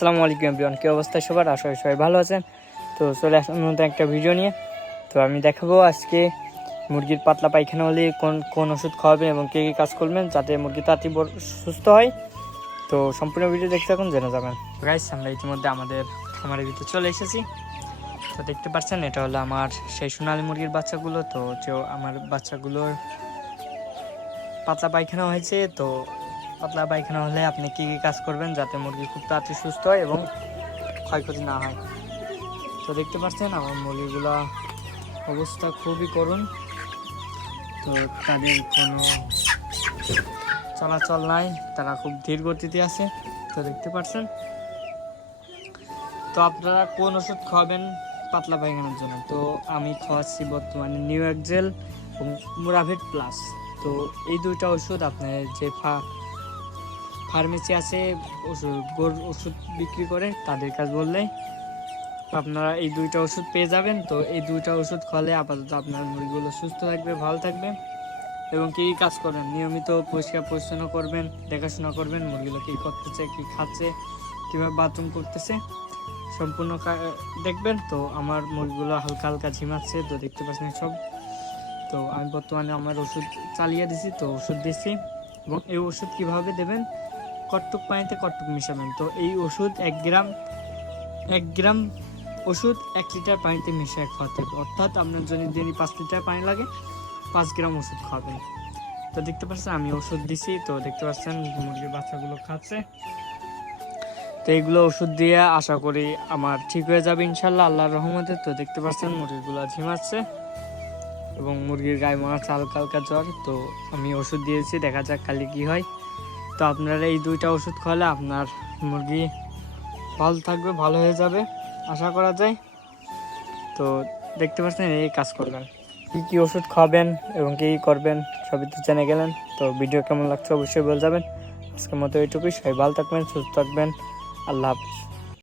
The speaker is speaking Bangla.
আসসালামু আলাইকুম এভরিওয়ান, কি অবস্থা সবার? আশা করি সবাই ভালো আছেন। তো চলে আসলাম নতুন একটা ভিডিও নিয়ে। তো আমি দেখাবো আজকে মুরগির পাতলা পায়খানা হলে কোন ওষুধ খাওয়াবেন এবং কী কী কাজ করবেন যাতে মুরগি তাড়াতাড়ি সুস্থ হয়। তো সম্পূর্ণ ভিডিও দেখতে থাকুন, জেনে যাবেন। গাইস, আমরা ইতিমধ্যে আমাদের খামারের ভিতরে চলে এসেছি। তো দেখতে পাচ্ছেন, এটা হলো আমার সেই সোনালী মুরগির বাচ্চাগুলো। তো আমার বাচ্চাগুলোর পাতলা পায়খানা হয়েছে। তো পাতলা পায়খানা হলে আপনি কী কী কাজ করবেন যাতে মুরগি খুব তাড়াতাড়ি সুস্থ হয় এবং ক্ষয়ক্ষতি না হয়। তো দেখতে পাচ্ছেন আমার মুরগিগুলো অবস্থা খুবই করুণ। তো তাদের কোনো চলাচল নাই, তারা খুব ধীর গতিতে আছে। তো দেখতে পাচ্ছেন। তো আপনারা কোন ওষুধ খাওয়াবেন পাতলা পায়খানার জন্য? তো আমি খাওয়াচ্ছি বর্তমানে নিউ এক্সেল এবং মুরাভেট প্লাস। তো এই দুইটা ওষুধ আপনার যে ফার্মেসি আছে ওষুধ বিক্রি করে তাদের কাছে বললে আপনারা এই দুইটা ওষুধ পেয়ে যাবেন। তো এই দুইটা ওষুধ খাওয়ালে আপাতত আপনার মুরগিগুলো সুস্থ থাকবে, ভালো থাকবে। এবং কী কাজ করবেন, নিয়মিত পরিষ্কার পরিচ্ছন্ন করবেন, দেখাশোনা করবেন মুরগিগুলো কী করতেছে, কী খাচ্ছে, কীভাবে বাথরুম করতেছে, সম্পূর্ণ দেখবেন। তো আমার মুরগিগুলো হালকা হালকা ঝিমাচ্ছে, তো দেখতে পাচ্ছেন সব। তো আমি বর্তমানে আমার ওষুধ চালিয়ে দিছি, তো ওষুধ দিচ্ছি। এবং এই ওষুধ কীভাবে দেবেন, কটটুক পানিতে কটটুক মিশাবেন। তো এই ওষুধ এক গ্রাম ওষুধ 1 লিটার পানিতে মিশিয়ে খাওয়াতে হবে। অর্থাৎ আপনার যদি দিনে 5 লিটার পানি লাগে, 5 গ্রাম ওষুধ খাওয়াবেন। তো দেখতে পাচ্ছেন আমি ওষুধ দিছি। তো দেখতে পাচ্ছেন মুরগির বাচ্চাগুলো খাচ্ছে। তো এইগুলো ওষুধ দিয়ে আশা করি আমার ঠিক হয়ে যাবে ইনশাল্লাহ, আল্লাহর রহমতে। তো দেখতে পাচ্ছেন মুরগিগুলো ঝিমাচ্ছে এবং মুরগির গায়ে মনে হচ্ছে হালকা হালকা জ্বর। তো আমি ওষুধ দিয়েছি, দেখা যাক কালি কী হয়। তো আপনারা এই দুইটা ওষুধ খাওয়ালে আপনার মুরগি ভালো থাকবে, ভালো হয়ে যাবে আশা করা যায়। তো দেখতে পাচ্ছেন এই কাজ করবেন, কী ওষুধ খাওয়াবেন এবং কী করবেন সবই তো জেনে গেলেন। তো ভিডিও কেমন লাগছে অবশ্যই বলে যাবেন। আজকের মতো এইটুকুই, সবাই ভালো থাকবেন, সুস্থ থাকবেন। আল্লাহ হাফিজ।